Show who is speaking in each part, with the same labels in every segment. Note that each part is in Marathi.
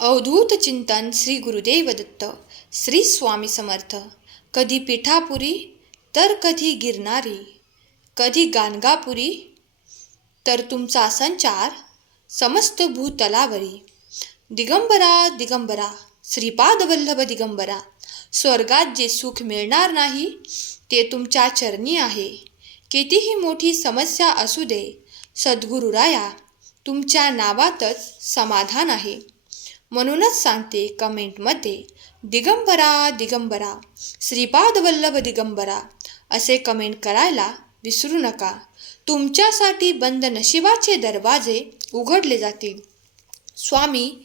Speaker 1: अवधूत चिंतन श्री गुरुदेव दत्त श्री स्वामी समर्थ. कधी पिठापुरी तर कधी गिरणारी कधी गाणगापुरी तर तुमचा संचार समस्त भूतलावरी. दिगंबरा दिगंबरा श्रीपादवल्लभ दिगंबरा. स्वर्गात जे सुख मिळणार नाही ते तुमच्या चरणी आहे. कितीही मोठी समस्या असू दे सद्गुरुराया तुमच्या नावातच समाधान आहे. म्हणूनच सांगते कमेंटमध्ये दिगंबरा दिगंबरा श्रीपाद वल्लभ दिगंबरा असे कमेंट करायला विसरू नका. तुमच्यासाठी बंद नशिबाचे दरवाजे उघडले जातील. स्वामी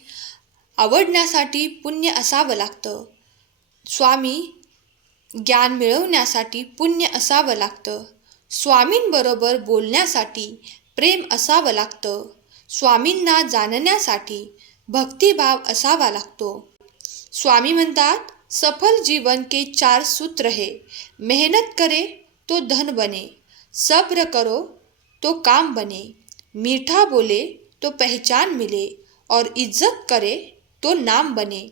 Speaker 1: आवडण्यासाठी पुण्य असावं लागतं. स्वामी ज्ञान मिळवण्यासाठी पुण्य असावं लागतं. स्वामींबरोबर बोलण्यासाठी प्रेम असावं लागतं. स्वामींना जाणण्यासाठी भक्तिभाव असावा लागतो। स्वामी म्हणतात, सफल जीवन के चार सूत्र है। मेहनत करे तो धन बने, सब्र करो तो काम बने, मीठा बोले तो पहचान मिले और इज़्ज़त करे तो नाम बने।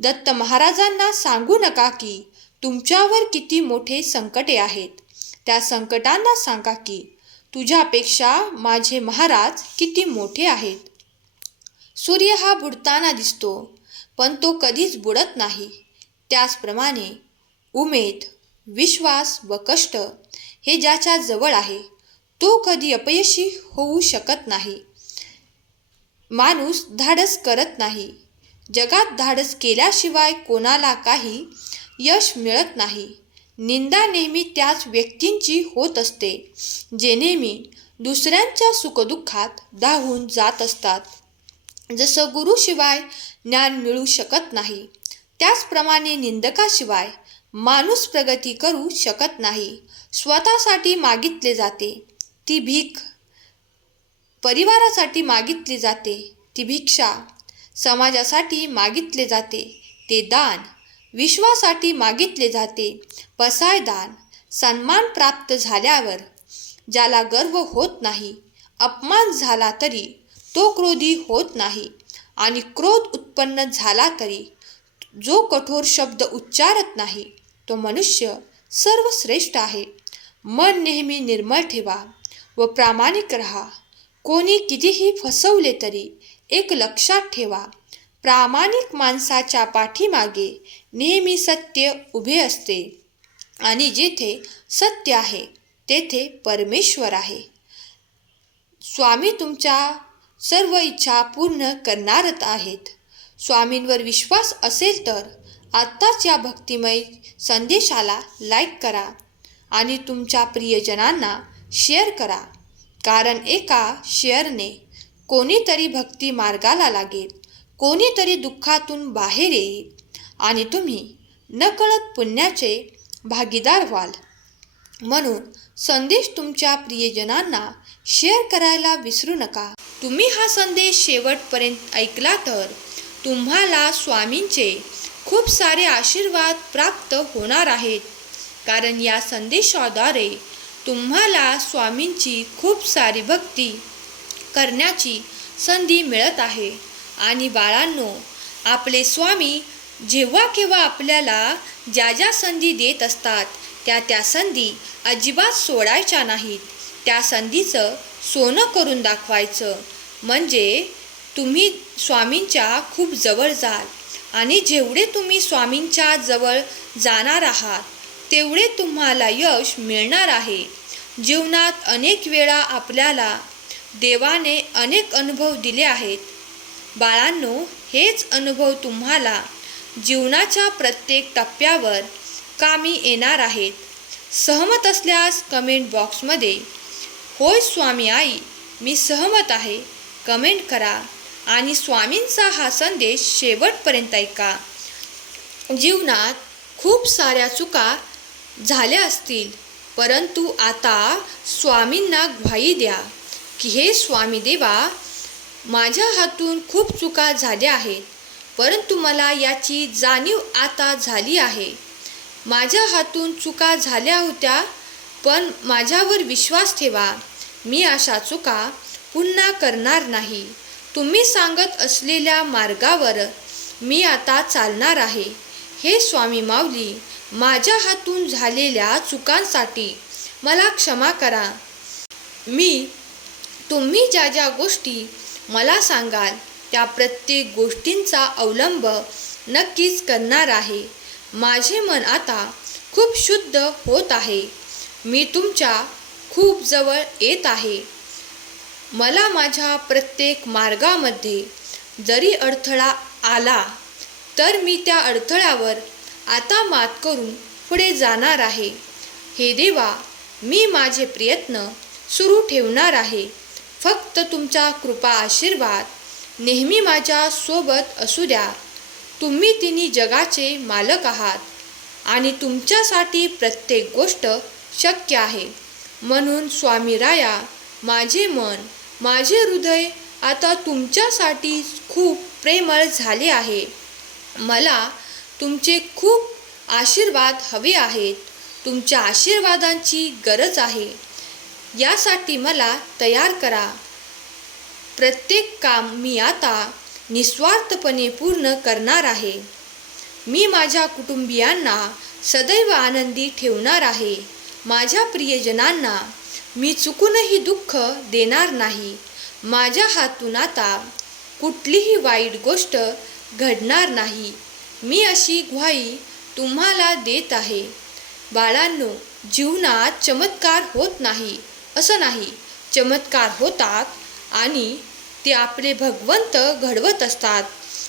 Speaker 1: दत्त महाराजांना सांगू नका की, तुमच्यावर किती मोठे संकटे आहेत। त्या संकटांना सांगा की, तुझ्यापेक्षा माझे महाराज किती मोठे आहेत। सूर्य हा बुडताना दिसतो पण तो कधीच बुडत नाही. त्याचप्रमाणे उमेद विश्वास व कष्ट हे ज्याच्या जवळ आहे तो कधी अपयशी होऊ शकत नाही. माणूस धाडस करत नाही. जगात धाडस केल्याशिवाय कोणाला काही यश मिळत नाही. निंदा नेहमी त्याच व्यक्तींची होत असते जे नेहमी दुसऱ्यांच्या सुखदुःखात धावून जात असतात. जसं गुरुशिवाय ज्ञान मिळू शकत नाही त्याचप्रमाणे निंदकाशिवाय माणूस प्रगती करू शकत नाही. स्वतःसाठी मागितले जाते ती भीक. परिवारासाठी मागितली जाते ती भिक्षा. समाजासाठी मागितले जाते ते दान. विश्वासाठी मागितले जाते पसायदान सन्मान प्राप्त झाल्यावर ज्याला गर्व होत नाही अपमान झाला तरी तो क्रोधी होत नाही आणि क्रोध उत्पन्न झाला तरी जो कठोर शब्द उच्चारत नाही तो मनुष्य सर्वश्रेष्ठ आहे. मन नेहमी निर्मळ ठेवा व प्रामाणिक राहा. कोणी कितीही फसवले तरी एक लक्षात ठेवा प्रामाणिक माणसाच्या पाठीमागे नेहमी सत्य उभे असते आणि जेथे सत्य आहे तेथे परमेश्वर आहे. स्वामी तुमच्या सर्व इच्छा पूर्ण करणारच आहेत. स्वामींवर विश्वास असेल तर आत्ताच या भक्तिमय संदेशाला लाईक करा आणि तुमच्या प्रियजनांना शेअर करा. कारण एका शेअरने कोणीतरी भक्ती मार्गाला लागेल कोणीतरी दुःखातून बाहेर येईल आणि तुम्ही नकळत पुण्याचे भागीदार व्हाल. म्हणून संदेश तुमच्या प्रियजनांना शेअर करायला विसरू नका. तुम्ही हा संदेश शेवटपर्यंत ऐकला तर तुम्हाला स्वामींचे खूप सारे आशीर्वाद प्राप्त होणार आहेत. कारण या संदेशाद्वारे तुम्हाला स्वामींची खूप सारी भक्ती करण्याची संधी मिळत आहे. आणि बाळांनो आपले स्वामी जेव्हा केव्हा आपल्याला ज्या ज्या संधी देत असतात त्या त्या संधी अजिबात सोडायच्या नाहीत. त्या संधीचं सोनं करून दाखवायचं. म्हणजे तुम्ही स्वामींच्या खूप जवळ जाल. आणि जेवढे तुम्ही स्वामींच्या जवळ जाणार आहात तेवढे तुम्हाला यश मिळणार आहे. जीवनात अनेक वेळा आपल्याला देवाने अनेक अनुभव दिले आहेत. बाळांनो हेच अनुभव तुम्हाला जीवनाच्या प्रत्येक टप्प्यावर कामी येणार आहेत. सहमत असल्यास कमेंट बॉक्समध्ये होय स्वामी आई मी सहमत आहे. कमेंट करा आणि स्वामींचा हा संदेश शेवटपर्यंत ऐका. जीवनात खूप साऱ्या चुका झाल्या असतील परंतु आता स्वामींना ग्वाही द्या की हे स्वामी देवा माझ्या हातून खूप चुका झाल्या आहेत परंतु मला याची जाणीव आता झाली आहे. माझ्या हातून चुका झाल्या होत्या पण माझ्यावर विश्वास ठेवा. मी अशा चुका पुन्हा करणार नाही. तुम्ही सांगत असलेल्या मार्गावर मी आता चालणार आहे. हे स्वामी माऊली माझ्या हातून झालेल्या चुकांसाठी मला क्षमा करा. मी तुम्ही ज्या ज्या गोष्टी मला सांगाल त्या प्रत्येक गोष्टींचा अवलंब नक्कीच करणार आहे. माझे मन आता खूप शुद्ध होत आहे. मी तुमच्या खूप जवळ येत आहे. मला माझ्या प्रत्येक मार्गामध्ये जरी अडथळा आला तर मी त्या अडथळ्यावर आता मात करून पुढे जाणार आहे. हे देवा मी माझे प्रयत्न सुरू ठेवणार आहे. फक्त तुमचा कृपा आशीर्वाद नेहमी माझ्या सोबत असू द्या. तुम्ही तिन्ही जगाचे मालक आहात आणि तुमच्यासाठी प्रत्येक गोष्ट शक्य आहे. म्हणून स्वामी राया माझे मन माझे हृदय आता तुमच्यासाठी खूप प्रेमळ झाले आहे. मला तुमचे खूप आशीर्वाद हवे आहेत. तुमच्या आशीर्वादांची गरज आहे. यासाठी मला तयार करा. प्रत्येक काम मी आता निस्वार्थपणे पूर्ण करणार आहे. मी माझ्या कुटुंबियांना सदैव आनंदी ठेवणार आहे. माझ्या प्रियजनांना मी चुकूनही दुःख देणार नाही. माझ्या हातून आता कुठलीही वाईट गोष्ट घडणार नाही. मी अशी ग्वाही तुम्हाला देत आहे. बाळांनो जीवनात चमत्कार होत नाही असं नाही. चमत्कार होतात आणि ते आपले भगवंत घडवत असतात.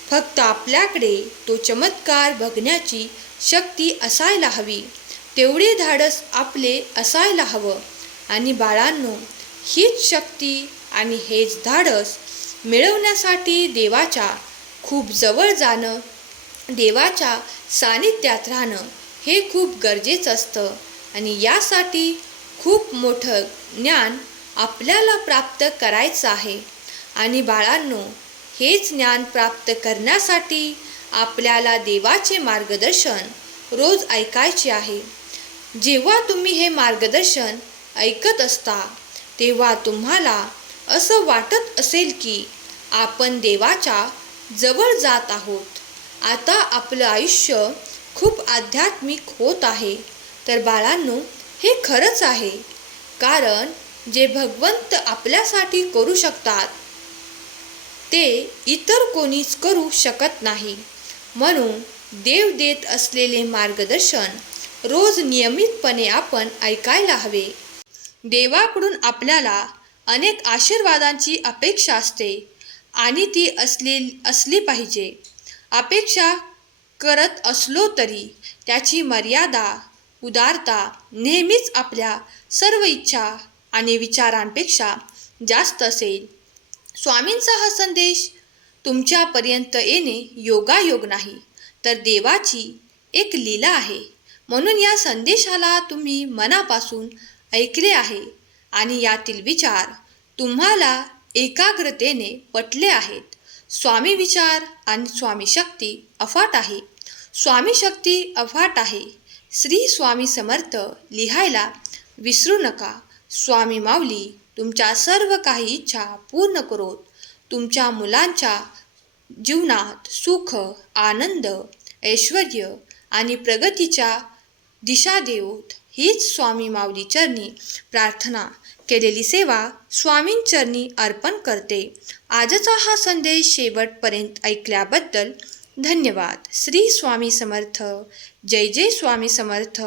Speaker 1: फक्त आपल्याकडे तो चमत्कार बघण्याची शक्ती असायला हवी. तेवढे धाडस आपले असायला हवं. आणि बाळांनो हीच शक्ती आणि हेच धाडस मिळवण्यासाठी देवाच्या खूप जवळ जाणं देवाच्या सानिध्यात राहणं हे खूप गरजेचं असतं. आणि यासाठी खूप मोठं ज्ञान आपल्याला प्राप्त करायचं आहे. आणि बाळांनो हेच ज्ञान प्राप्त करण्यासाठी आपल्याला देवाचे मार्गदर्शन रोज ऐकायचे आहे. जेव्हा तुम्ही हे मार्गदर्शन ऐकत असता तेव्हा तुम्हाला असं वाटत असेल की आपण देवाच्या जवळ जात आहोत. आता आपलं आयुष्य खूप आध्यात्मिक होत आहे. तर बाळांनो हे खरंच आहे. कारण जे भगवंत आपल्यासाठी करू शकतात ते इतर कोणीच करू शकत नाही. म्हणून देव देत असलेले मार्गदर्शन रोज नियमितपणे आपण ऐकायला हवे. देवाकडून आपल्याला अनेक आशीर्वादांची अपेक्षा असते आणि ती असले असली पाहिजे. अपेक्षा करत असलो तरी त्याची मर्यादा उदारता नेहमीच आपल्या सर्व इच्छा आणि विचारांपेक्षा जास्त असेल. स्वामींचा हा संदेश तुमच्यापर्यंत येणे योगायोग नाही तर देवाची एक लीला आहे. म्हणून या संदेशाला तुम्ही मनापासून ऐकले आहे आणि यातील विचार तुम्हाला एकाग्रतेने पटले आहेत. स्वामी विचार आणि स्वामी शक्ती अफाट आहे. स्वामी शक्ती अफाट आहे. श्री स्वामी समर्थ लिहायला विसरू नका. स्वामी माऊली तुमच्या सर्व काही इच्छा पूर्ण करोत. तुमच्या मुलांच्या जीवनात सुख आनंद ऐश्वर आणि प्रगतीच्या दिशा देऊत हीच स्वामी माऊली चरणी. प्रार्थना. केलेली सेवा स्वामींचरणी अर्पण करते. आजचा हा संदेश शेवटपर्यंत ऐकल्याबद्दल धन्यवाद. श्री स्वामी समर्थ. जय जय स्वामी समर्थ.